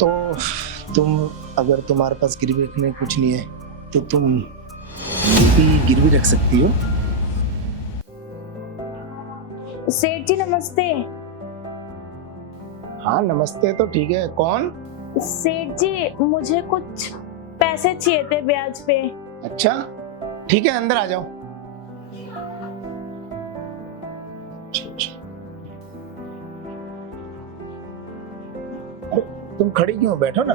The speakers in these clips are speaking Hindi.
तो तुम, अगर तुम्हारे पास गिरवी रखने कुछ नहीं है तो तुम भी गिरवी रख सकती हो। सेठ जी नमस्ते। हाँ नमस्ते तो ठीक है, कौन? सेठ जी मुझे कुछ पैसे चाहिए थे ब्याज पे। अच्छा ठीक है, अंदर आ जाओ। अरे तुम खड़ी क्यों, बैठो ना।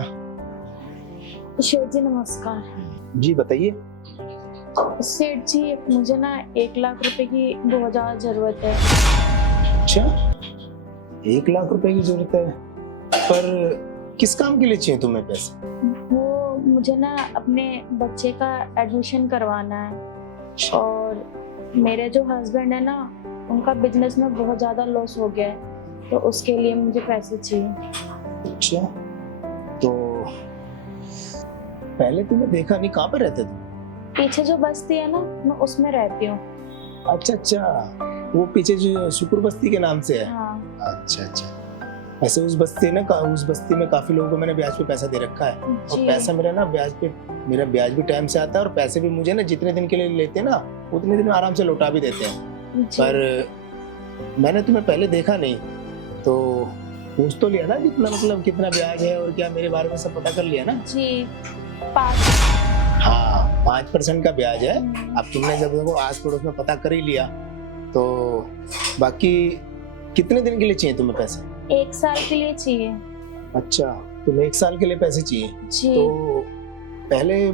सेठ जी नमस्कार। जी बताइए। सेठ जी मुझे ना 1 लाख रुपए की बहुत ज्यादा जरूरत है। अच्छा 1 लाख रुपए की जरूरत है, पर किस काम के लिए चाहिए तुम्हें पैसे? वो मुझे ना अपने बच्चे का एडमिशन करवाना है और मेरे जो हस्बैंड है ना उनका बिजनेस में बहुत ज्यादा लॉस हो गया है, तो उसके लिए मुझे पैसे चाहिए। अच्छा तो पहले तुम्हें देखा नहीं, कहाँ पे रहते थे? पीछे जो बस्ती है ना मैं उसमें रहती हूँ। अच्छा अच्छा, वो पीछे जो शुक्र बस्ती के नाम से है। हाँ। अच्छा अच्छा, ऐसे उस बस्ती में काफी लोगों को मैंने ब्याज पे पैसा दे रखा है। और जी। पैसा मेरा ब्याज भी टाइम से आता है, और पैसे भी मुझे ना जितने दिन के लिए लेते हैं ना उतने दिन आराम से लौटा भी देते हैं। जी। पर मैंने तुम्हें पहले देखा नहीं, तो पूछ तो लिया ना कितना ब्याज है और क्या, मेरे बारे में सब पता कर लिया ना? जी 5। हाँ 5% का ब्याज है। अब तुमने जब देखो आस पड़ोस में पता कर ही लिया, तो बाकी कितने दिन के लिए चाहिए तुम्हें पैसे? 1 साल के लिए चाहिए। अच्छा तुम्हें 1 साल के लिए पैसे चाहिए। जी। तो पहले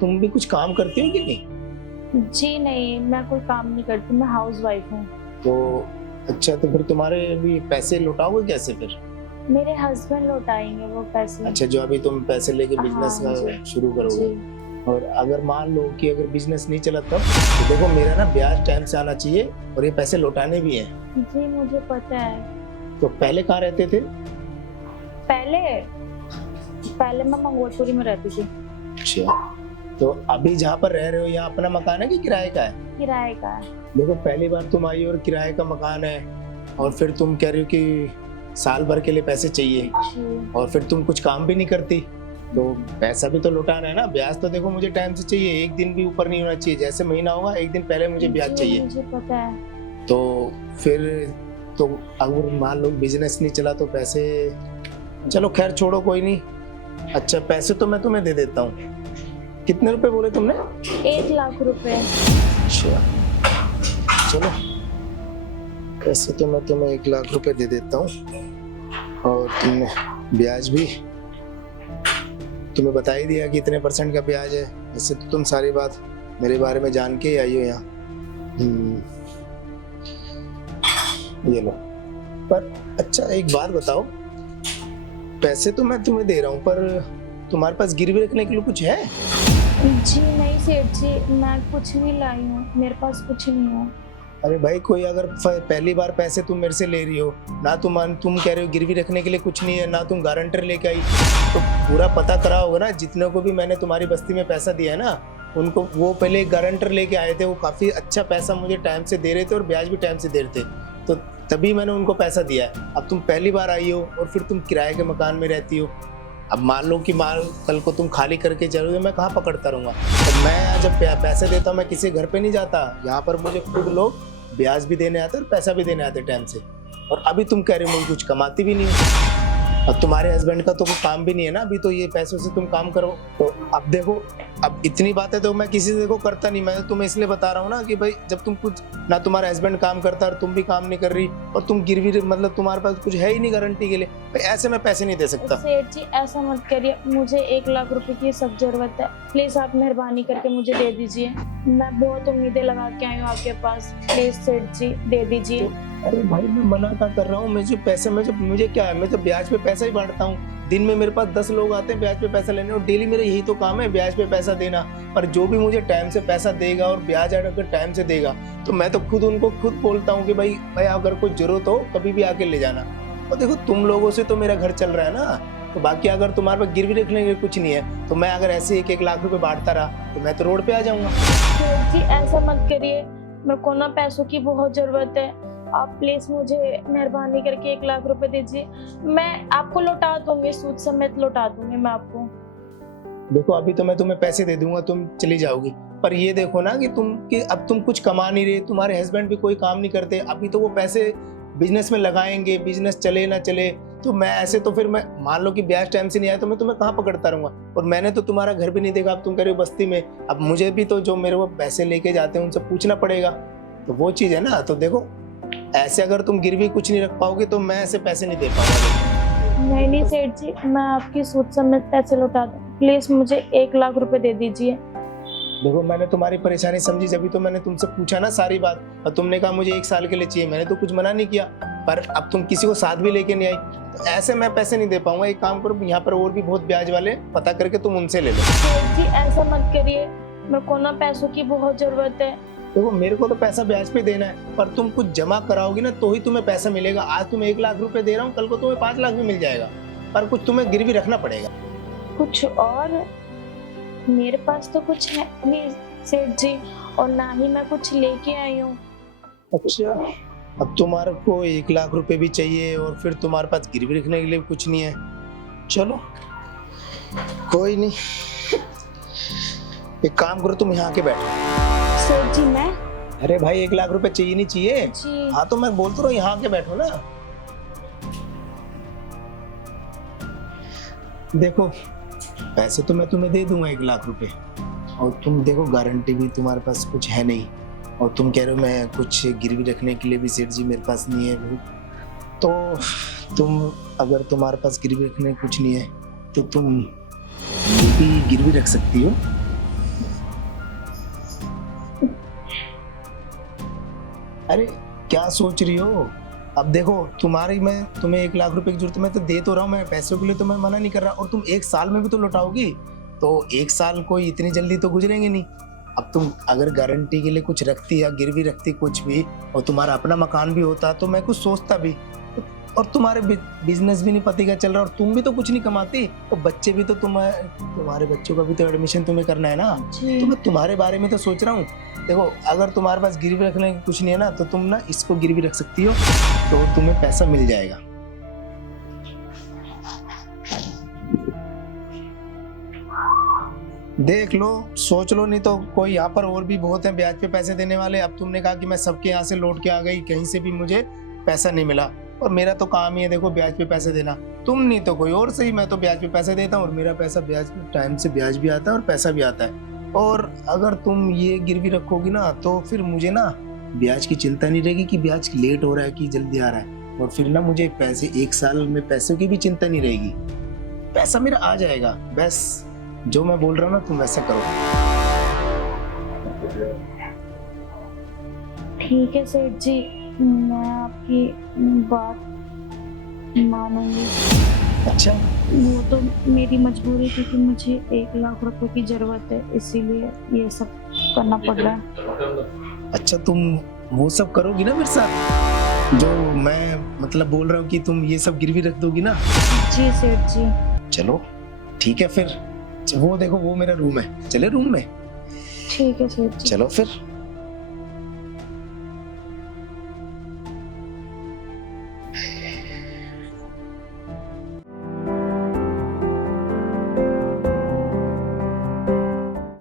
तुम भी कुछ काम करती हो कि नहीं? जी नहीं, मैं कोई काम नहीं करती, मैं हाउस वाइफ हूँ। तो अच्छा, तो फिर तुम्हारे भी पैसे लौटाओगे कैसे फिर? मेरे हस्बैंड लौटाएंगे वो पैसे। अच्छा, जो अभी तुम पैसे लेके बिजनेस हाँ, जी। शुरू करोगे। जी। और अगर मान लो कि अगर बिजनेस नहीं चला तब, तो देखो मेरा ना ब्याज टाइम से आना चाहिए और ये पैसे लौटाने भी हैं। जी मुझे पता है। तो पहले कहाँ रहते थे? पहले मैं मंगोलपुरी में रहती थी। अच्छा, तो अभी जहाँ पर रह रहे हो यहाँ अपना मकान है कि किराए का है? किराए का है। देखो पहली बार तुम आई और किराए का मकान है, और फिर तुम कह रही हो कि साल भर के लिए पैसे चाहिए, जी। और फिर तुम कुछ काम भी नहीं करती, तो पैसा भी तो लौटाना है ना। ब्याज तो देखो मुझे टाइम से चाहिए, एक दिन भी ऊपर नहीं होना चाहिए। जैसे महीना होगा एक दिन पहले मुझे ब्याज जी, चाहिए। मुझे पता है। तो फिर तो अगर मान लो बिजनेस नहीं चला तो पैसे, चलो खैर छोड़ो, कोई नहीं। अच्छा पैसे तो मैं तुम्हें दे देता हूँ। कितने रुपए बोले तुमने? 1 लाख रुपए। अच्छा चलो, पैसे तो मैं तुम्हें 1 लाख रुपए दे देता हूँ, और तुमने ब्याज भी तुम्हें बता ही दिया कि इतने % का ब्याज है। वैसे तो तुम सारी बात मेरे बारे में जान के ही आई हो यहाँ। ये लो। पर अच्छा एक बात बताओ, पैसे तो मैं तुम्हें दे रहा हूँ, पर तुम्हारे पास गिरवी रखने के लिए कुछ है? जी नहीं सेठ जी, मैं कुछ नहीं लाई हूँ, मेरे पास कुछ नहीं है। अरे भाई, कोई अगर पहली बार पैसे तुम मेरे से ले रही हो ना, तुम कह रहे हो गिरवी रखने के लिए कुछ नहीं है, ना तुम गारंटर लेके आई, तो पूरा पता करा होगा ना। जितने को भी मैंने तुम्हारी बस्ती में पैसा दिया है ना, उनको वो पहले एक गारंटर लेके आए थे, वो काफी अच्छा पैसा मुझे टाइम से दे रहे थे और ब्याज भी टाइम से दे रहे थे, तो तभी मैंने उनको पैसा दिया है। अब तुम पहली बार आई हो और फिर तुम किराए के मकान में रहती हो। अब मान लो कि कल को तुम खाली करके चलोगे, मैं कहाँ पकड़ता रहूँगा? तो मैं जब पैसे देता हूँ मैं किसी घर पे नहीं जाता, यहाँ पर मुझे खुद लोग ब्याज भी देने आते और पैसा भी देने आते टाइम से। और अभी तुम कह रहे हो कुछ कमाती भी नहीं हो, अब तुम्हारे हस्बैंड का तो कोई काम भी नहीं है ना अभी, तो ये पैसों से तुम काम करो। तो अब देखो, अब इतनी बातें तो मैं किसी से देखो करता नहीं, मैं तो तुम्हें इसलिए बता रहा हूँ ना कि भाई जब तुम कुछ ना, तुम्हारा हस्बैंड काम करता और तुम भी काम नहीं कर रही, और तुम गिरवी तुम्हारे पास कुछ है ही नहीं गारंटी के लिए, भाई ऐसे मैं पैसे नहीं दे सकता। सेठ जी ऐसा मत करिए, मुझे 1 लाख रुपए की सख्त जरूरत है, प्लीज आप मेहरबानी करके मुझे दे दीजिए। मैं बहुत उम्मीदें लगा के आई हूँ आपके पास, प्लीज सेठ जी दे दीजिए। अरे भाई मैं मना क्या कर रहा हूँ, मुझे क्या है, मैं तो ब्याज पे पैसा ही बांटता हूँ। दिन में मेरे पास 10 लोग आते हैं ब्याज पे पैसा लेने, और डेली मेरा यही तो काम है, ब्याज पे पैसा देना। और जो भी मुझे टाइम से पैसा देगा और ब्याज अगर टाइम से देगा, तो मैं तो उनको खुद बोलता हूँ कि भाई अगर कोई जरूरत हो कभी भी आके ले जाना। और देखो तुम लोगों से तो मेरा घर चल रहा है ना, तो बाकी अगर तुम्हारे पास गिरवी रखने के कुछ नहीं है, तो मैं अगर ऐसे 1-1 लाख रुपए बांटता रहा तो मैं तो रोड पे आ जाऊंगा। सेठ जी ऐसा मत करिए, मेरे को ना पैसों की बहुत जरूरत है, आप प्लीज मुझे मेहरबानी करके 1 लाख रुपए दीजिए, मैं आपको लौटा दूंगी, सूद समेत लौटा दूंगी मैं आपको। देखो अभी तो मैं तुम्हें पैसे दे दूंगा, तुम चली जाओगी, पर ये देखो ना कि अब तुम कुछ कमा नहीं रहे, तुम्हारे हस्बैंड भी कोई काम नहीं करते, अभी तो वो पैसे बिजनेस में लगाएंगे, बिजनेस चले ना चले तो मैं ऐसे तो फिर मैं मान लो कि ब्याज टाइम से नहीं आया तो मैं तुम्हें कहाँ पकड़ता रहूंगा। और मैंने तो तुम्हारा घर भी नहीं देखा, अब तुम कह रहे हो बस्ती में, अब मुझे भी तो जो मेरे वो पैसे लेके जाते हैं उनसे पूछना पड़ेगा, तो वो चीज़ है ना। तो देखो ऐसे अगर तुम गिरवी कुछ नहीं रख पाओगे तो मैं ऐसे पैसे नहीं दे पाऊंगा। नहीं सेठ जी, मैं आपकी सूद समेत पैसे लौटा दूँ, प्लीज मुझे 1 लाख रुपए दे दीजिए। देखो मैंने तुम्हारी परेशानी समझी, जब तो मैंने तुमसे पूछा ना सारी बात, और तुमने कहा मुझे 1 साल के लिए चाहिए, मैंने तो कुछ मना नहीं किया, पर अब तुम किसी को साथ भी लेके नहीं आई, तो ऐसे मैं पैसे नहीं दे पाऊंगा। एक काम करो, यहाँ पर और भी बहुत ब्याज वाले पता करके तुम उनसे ले लो। सेठ जी ऐसा मत करिए, मेरे को ना पैसों की बहुत जरूरत है। देखो मेरे को तो पैसा ब्याज पे देना है, पर तुम कुछ जमा कराओगी ना तो ही तुम्हें पैसा मिलेगा। आज तुम्हें 1 लाख रुपए दे रहा हूँ, कल को तुम्हें 5 लाख भी मिल जाएगा, पर कुछ तुम्हें गिरवी रखना पड़ेगा। कुछ और मेरे पास तो कुछ है नहीं सेठ जी, और ना ही मैं कुछ लेके आई हूँ। अच्छा, अब तुम्हारे को 1 लाख रुपए भी चाहिए और फिर तुम्हारे पास गिरवी रखने के लिए कुछ नहीं है। चलो कोई नहीं, एक काम करो, तुम यहाँ के बैठो। सेठ जी मैं, अरे भाई 1 लाख रुपए चाहिए नहीं चाहिए? जी हाँ तो मैं बोल तो रहा हूँ, यहाँ के बैठो ना। देखो पैसे तो मैं तुम्हें दे दूंगा 1 लाख रुपए, और तुम देखो गारंटी भी तुम्हारे पास कुछ है नहीं, और तुम कह रहे हो मैं कुछ गिरवी रखने के लिए भी सेठ जी मेरे पास नहीं है, तो तुम अगर तुम्हारे पास गिरवी रखने कुछ नहीं है तो तुम ये भी गिरवी रख सकती हो। अरे क्या सोच रही हो? अब देखो मैं तुम्हें 1 लाख रुपए की जरूरत है, मैं तो दे तो रहा हूँ, मैं पैसों के लिए तो मैं मना नहीं कर रहा, और तुम 1 साल में भी तो लौटाओगी, तो 1 साल कोई इतनी जल्दी तो गुजरेंगे नहीं। अब तुम अगर गारंटी के लिए कुछ रखती या गिरवी रखती कुछ भी, और तुम्हारा अपना मकान भी होता तो मैं कुछ सोचता भी, और तुम्हारे बिजनेस भी नहीं पति का चल रहा, और तुम भी तो कुछ नहीं कमाती, तो बच्चे भी तो तुम्हारे बच्चों का भी तो एडमिशन तुम्हें करना है ना, तो मैं तुम्हारे बारे में तो सोच रहा हूँ। देखो अगर तुम्हारे पास गिरवी रखने की कुछ नहीं है ना, तो तुम ना इसको गिरवी रख सकती हो, तो तुम्हें पैसा मिल जाएगा। देख लो, सोच लो, नहीं तो कोई यहाँ पर और भी बहुत हैं ब्याज पे पैसे देने वाले। अब तुमने कहा कि मैं सबके यहाँ से लौट के आ गई, कहीं से भी मुझे पैसा नहीं मिला, और मेरा तो काम ही है देखो ब्याज पे पैसे देना। तुम नहीं तो कोई और सही, मैं तो ब्याज पे पैसे देता हूँ, और मेरा पैसा ब्याज पे टाइम से ब्याज भी आता है और पैसा भी आता है। और अगर तुम ये गिरवी रखोगी ना तो फिर मुझे ना ब्याज की चिंता नहीं रहेगी कि ब्याज लेट हो रहा है कि जल्दी आ रहा है, और फिर ना मुझे पैसे 1 साल में पैसों की भी चिंता नहीं रहेगी, पैसा मेरा आ जाएगा। बस जो मैं बोल रहा हूँ ना तुम वैसा करो। ठीक है सेठ जी, मैं आपकी बात मानूंगी। अच्छा, वो तो मेरी मजबूरी थी कि मुझे 1 लाख रुपए की जरूरत है, इसीलिए ये सब करना पड़ रहा है। अच्छा तुम वो सब करोगी ना मेरे साथ, जो मैं मतलब बोल रहा हूँ कि तुम ये सब गिरवी रख दोगी ना? जी सेठ जी। चलो ठीक है फिर, वो देखो वो मेरा रूम है, चले रूम में। ठीक है सेठ जी। चलो फिर।